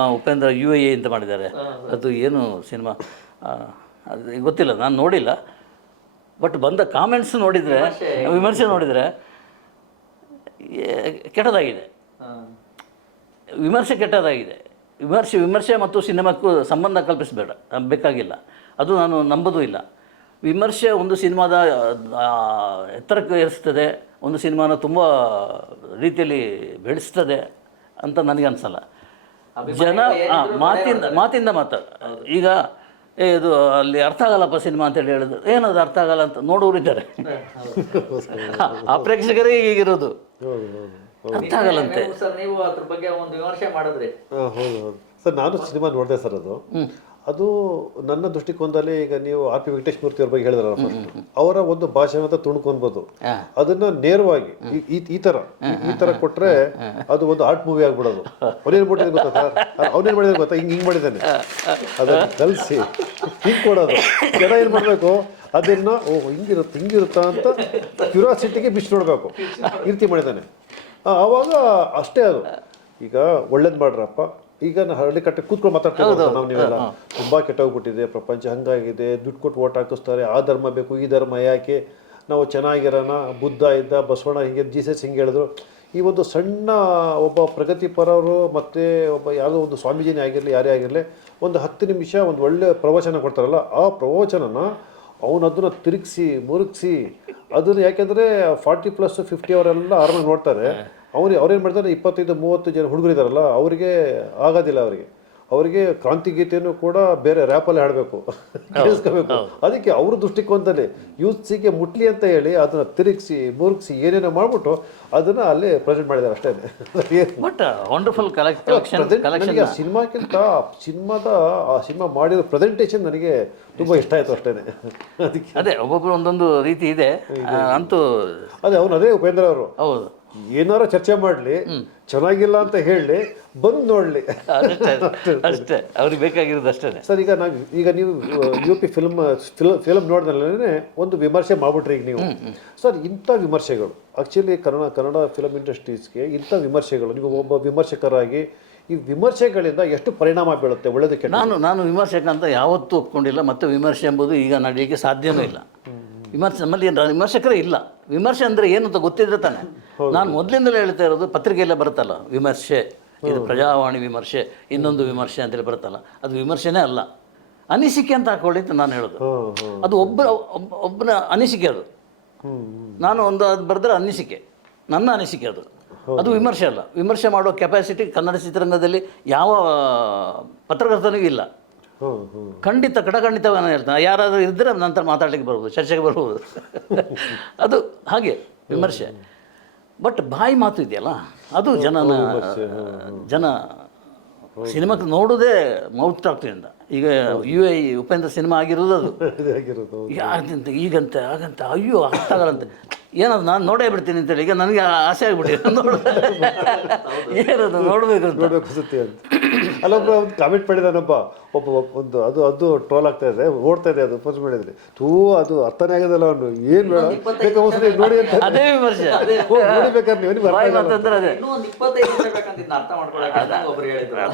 Cinema Upendra UAE ಅಂತ ಮಾಡಿದ್ದಾರೆ. ಅದು ಏನು ಸಿನಿಮಾ ಅದು ಗೊತ್ತಿಲ್ಲ, ನಾನು ನೋಡಿಲ್ಲ. ಬಟ್ ಬಂದ ಕಾಮೆಂಟ್ಸ್ ನೋಡಿದರೆ, ವಿಮರ್ಶೆ ನೋಡಿದರೆ ಕೆಟ್ಟದಾಗಿದೆ. ವಿಮರ್ಶೆ ಕೆಟ್ಟದಾಗಿದೆ. ವಿಮರ್ಶೆ ಮತ್ತು ಸಿನಿಮಾಕ್ಕೂ ಸಂಬಂಧ ಕಲ್ಪಿಸಬೇಡ, ಬೇಕಾಗಿಲ್ಲ. ಅದು ನಾನು ನಂಬೋದೂ ಇಲ್ಲ. ವಿಮರ್ಶೆ ಒಂದು ಸಿನಿಮಾದ ಎತ್ತರಕ್ಕೆ ಏರಿಸ್ತದೆ, ಒಂದು ಸಿನಿಮಾನ ತುಂಬ ರೀತಿಯಲ್ಲಿ ಬೆಳೆಸ್ತದೆ ಅಂತ ನನಗೆ ಅನಿಸಲ್ಲ. ಜನ ಮಾತಿಂದ ಮಾತು. ಈಗ ಇದು ಅಲ್ಲಿ ಅರ್ಥ ಆಗಲ್ಲಪ್ಪ ಸಿನಿಮಾ ಅಂತೇಳಿ ಹೇಳೋದು, ಏನದು ಅರ್ಥ ಆಗಲ್ಲ ಅಂತ ನೋಡೋರಿದ್ದಾರೆ. ಆ ಪ್ರೇಕ್ಷಕರೇ ಈಗಿರೋದು, ಅರ್ಥ ಆಗಲ್ಲಂತೆ. ನೀವು ಅದ್ರ ಬಗ್ಗೆ ಒಂದು ವಿಮರ್ಶೆ ಮಾಡಿದ್ರಿ. ಹೌದು ಸರ್, ನಾನು ಸಿನಿಮಾ ನೋಡಿದೆ ಸರ್. ಅದು ನನ್ನ ದೃಷ್ಟಿಕೋನದಲ್ಲಿ, ಈಗ ನೀವು RP ವೆಂಕಟೇಶ್ ಮೂರ್ತಿ ಅವ್ರ ಬಗ್ಗೆ ಹೇಳಿದ್ರಲ್ಲ, ಫಸ್ಟ್ ಅವರ ಒಂದು ಭಾಷೆನ ತುಣುಕೊನ್ಬೋದು. ಅದನ್ನ ನೇರವಾಗಿ ಈ ತರ ಕೊಟ್ರೆ ಅದು ಒಂದು ಆರ್ಟ್ ಮೂವಿ ಆಗ್ಬಿಡೋದು. ಅವನೇನ್ ಮಾಡಿದ್ರೆ ಗೊತ್ತಾ ಸರ್, ಅವನೇನ್ ಮಾಡಿದ್ರೆ ಗೊತ್ತಾ, ಹಿಂಗ್ ಮಾಡಿದ್ದಾನೆ ಅದನ್ನ ಕಲಿಸಿ ಹಿಂಗ್ ಕೊಡೋದು. ಜನ ಏನ್ ಮಾಡ್ಬೇಕು, ಅದನ್ನ ಹಿಂಗಿರುತ್ತಾ ಅಂತ ಕ್ಯೂರಿಯಾಸಿಟಿಗೆ ಬಿಚ್ಚಿ ನೋಡ್ಬೇಕು. ಈ ರೀತಿ ಮಾಡಿದ್ದಾನೆ. ಆವಾಗ ಅಷ್ಟೇ ಅದು. ಈಗ ಒಳ್ಳೇದು ಮಾಡ್ರಪ್ಪ, ಈಗ ಹಳ್ಳಿ ಕಟ್ಟೆ ಕೂತ್ಕೊಂಡು ಮಾತಾಡ್ತೀವಿ ನಾವು ನೀವೆಲ್ಲ, ತುಂಬ ಕೆಟ್ಟೋಗ್ಬಿಟ್ಟಿದೆ ಪ್ರಪಂಚ, ಹಂಗಾಗಿದೆ, ದುಡ್ಡು ಕೊಟ್ಟು ಓಟ್ ಹಾಕಿಸ್ತಾರೆ, ಆ ಧರ್ಮ ಬೇಕು, ಈ ಧರ್ಮ ಯಾಕೆ, ನಾವು ಚೆನ್ನಾಗಿರೋಣ, ಬುದ್ಧ ಇದ್ದ, ಬಸವಣ್ಣ ಹಿಂಗೆ, ಜೀಸಸ್ ಹಿಂಗೆ ಹೇಳಿದ್ರು. ಈ ಒಂದು ಸಣ್ಣ ಒಬ್ಬ ಪ್ರಗತಿಪರವರು ಮತ್ತು ಒಬ್ಬ ಯಾವುದೋ ಒಂದು ಸ್ವಾಮೀಜಿನೇ ಆಗಿರಲಿ, ಯಾರೇ ಆಗಿರಲಿ, ಒಂದು 10 ನಿಮಿಷ ಒಂದು ಒಳ್ಳೆ ಪ್ರವಚನ ಕೊಡ್ತಾರಲ್ಲ, ಆ ಪ್ರವಚನನ ಅವನು ಅದನ್ನು ತಿರುಗಿಸಿ ಮುರುಗಿಸಿ ಅದನ್ನು, ಯಾಕೆಂದರೆ 40+ 50 ಅವರೆಲ್ಲ ಆರಾಮಾಗಿ ನೋಡ್ತಾರೆ. ಅವ್ರೇನು ಮಾಡ್ತಾರೆ, 25-30 ಜನ ಹುಡುಗರಿದ್ದಾರಲ್ಲ, ಅವರಿಗೆ ಆಗೋದಿಲ್ಲ. ಅವರಿಗೆ ಕ್ರಾಂತಿಗೀತೆಯನ್ನು ಕೂಡ ಬೇರೆ ರ್ಯಾಪಲ್ಲಿ ಹಾಡಬೇಕು, ಕೇಳಿಸ್ಕೋಬೇಕು. ಅದಕ್ಕೆ ಅವ್ರ ದೃಷ್ಟಿಕೋನದಲ್ಲಿ ಯೂತ್ಸಿಗೆ ಮುಟ್ಲಿ ಅಂತ ಹೇಳಿ ಅದನ್ನು ತಿರುಗಿಸಿ ಮುರುಗಿಸಿ ಏನೇನೋ ಮಾಡಿಬಿಟ್ಟು ಅದನ್ನು ಅಲ್ಲೇ ಪ್ರೆಸೆಂಟ್ ಮಾಡಿದ್ದಾರೆ ಅಷ್ಟೇ. But wonderful collection. ಸಿನಿಮಾಕ್ಕಿಂತ ಆ ಸಿನಿಮಾ ಮಾಡಿರೋ ಪ್ರೆಸೆಂಟೇಷನ್ ನನಗೆ ತುಂಬ ಇಷ್ಟ ಆಯಿತು ಅಷ್ಟೇ. ಅದಕ್ಕೆ ಅದೇ ಒಬ್ಬೊಬ್ಬರು ಒಂದೊಂದು ರೀತಿ ಇದೆ ಅಂತೂ. ಅದೇ ಉಪೇಂದ್ರ ಅವರು ಹೌದು, ಏನಾರ ಚರ್ಚೆ ಮಾಡಲಿ, ಚೆನ್ನಾಗಿಲ್ಲ ಅಂತ ಹೇಳಿ ಬಂದು ನೋಡಲಿ, ಅಷ್ಟೇ ಅವ್ರಿಗೆ ಬೇಕಾಗಿರೋದು ಅಷ್ಟೇ ಸರ್. ಈಗ ನೀವು UP ಫಿಲ್ಮ್ ನೋಡಿದ್ಮೇಲೆ ಒಂದು ವಿಮರ್ಶೆ ಮಾಡ್ಬಿಟ್ರಿ ಈಗ ನೀವು ಸರ್. ಇಂಥ ವಿಮರ್ಶೆಗಳು ಆ್ಯಕ್ಚುಲಿ ಕನ್ನಡ ಫಿಲಮ್ ಇಂಡಸ್ಟ್ರೀಸ್ಗೆ ಇಂಥ ವಿಮರ್ಶೆಗಳು, ನೀವು ಒಬ್ಬ ವಿಮರ್ಶಕರಾಗಿ ಈ ವಿಮರ್ಶೆಗಳಿಂದ ಎಷ್ಟು ಪರಿಣಾಮ ಬೀಳುತ್ತೆ, ಒಳ್ಳೆದಕ್ಕೆ? ನಾನು ವಿಮರ್ಶಕ ಅಂತ ಯಾವತ್ತೂ ಒಪ್ಕೊಂಡಿಲ್ಲ, ಮತ್ತು ವಿಮರ್ಶೆ ಎಂಬುದು ಈಗ ನಡೆಯಲಿಕ್ಕೆ ಸಾಧ್ಯವೂ ಇಲ್ಲ. ನಮ್ಮಲ್ಲಿ ವಿಮರ್ಶಕರೇ ಇಲ್ಲ. ವಿಮರ್ಶೆ ಅಂದರೆ ಏನು ಅಂತ ಗೊತ್ತಿದ್ರೆ ತಾನೆ. ನಾನು ಮೊದಲಿಂದಲೇ ಹೇಳ್ತಾ ಇರೋದು, ಪತ್ರಿಕೆಯೆಲ್ಲ ಬರುತ್ತಲ್ಲ ವಿಮರ್ಶೆ, ಇದು ಪ್ರಜಾವಾಣಿ ವಿಮರ್ಶೆ, ಇನ್ನೊಂದು ವಿಮರ್ಶೆ ಅಂತೇಳಿ ಬರುತ್ತಲ್ಲ, ಅದು ವಿಮರ್ಶೆನೇ ಅಲ್ಲ, ಅನಿಸಿಕೆ ಅಂತ ಹಾಕೊಳ್ಳಿ ಅಂತ ನಾನು ಹೇಳೋದು. ಅದು ಒಬ್ಬನ ಅನಿಸಿಕೆ. ನಾನು ಅದು ಬರೆದ್ರೆ ಅನಿಸಿಕೆ, ನನ್ನ ಅನಿಸಿಕೆ. ಅದು ವಿಮರ್ಶೆ ಅಲ್ಲ. ವಿಮರ್ಶೆ ಮಾಡೋ ಕೆಪಾಸಿಟಿ ಕನ್ನಡ ಚಿತ್ರರಂಗದಲ್ಲಿ ಯಾವ ಪತ್ರಕರ್ತನಿಗೂ ಇಲ್ಲ. ಖಂಡಿತವಾಗಿ ನಾನು ಹೇಳ್ತೇನೆ. ಯಾರಾದರೂ ಇದ್ದರೆ ನಂತರ ಮಾತಾಡಲಿಕ್ಕೆ ಬರ್ಬೋದು, ಚರ್ಚೆಗೆ ಬರ್ಬೋದು. ಅದು ಹಾಗೆ ವಿಮರ್ಶೆ. ಬಟ್ ಬಾಯಿ ಮಾತು ಇದೆಯಲ್ಲ, ಅದು ಜನ ಸಿನಿಮಾಕ್ಕೆ ನೋಡೋದೇ ಮೌತ್ ಟಾಕ್ಟಿಂದ. ಈಗ UAE ಉಪೇಂದ್ರ ಸಿನಿಮಾ ಆಗಿರೋದು ಅದು. ಈಗಂತೆ ಆಗಂತೆ, ಅಯ್ಯೋ ಆಗ್ತಾಗಲ್ಲಂತೆ, ಏನದು ನಾನು ನೋಡೇ ಬಿಡ್ತೀನಿ ಅಂತೇಳಿ ಈಗ ನನಗೆ ಆಸೆ ಆಗಿಬಿಟ್ಟಿದೆ. ಏನದು ನೋಡಬೇಕು ಅನಿಸುತ್ತೆ ಅಂತ. ಅಲ್ಲೊಬ್ಬ ಒಂದು ಕಾಮೆಂಟ್ ಮಾಡಿದಾನಪ್ಪ, ಒಂದು ಅದು ಟ್ರೋಲ್ ಆಗ್ತಾ ಇದೆ, ಓಡ್ತಾ ಇದೆ, ಅದು ಪೋಸ್ಟ್ ಮಾಡಿದ್ರೆ ಅದು ಅರ್ಥನೇ ಆಗೋದಲ್ಲ. ಅವನು ಏನು ಬೇಡ ನೋಡಿ ಅಂತ ಅದೇ ವಿಮರ್ಶೆ ನೋಡಿಬೇಕಾದ್ರೆ ನೀವು ಇನ್ನೂ ಒಂದು 25 ನಿಮಿಷ ಬೇಕಂತ ಅರ್ಥ ಮಾಡ್ಕೊಳ್ಳೋಕೆ ಒಬ್ಬರು ಹೇಳಿದ್ರು.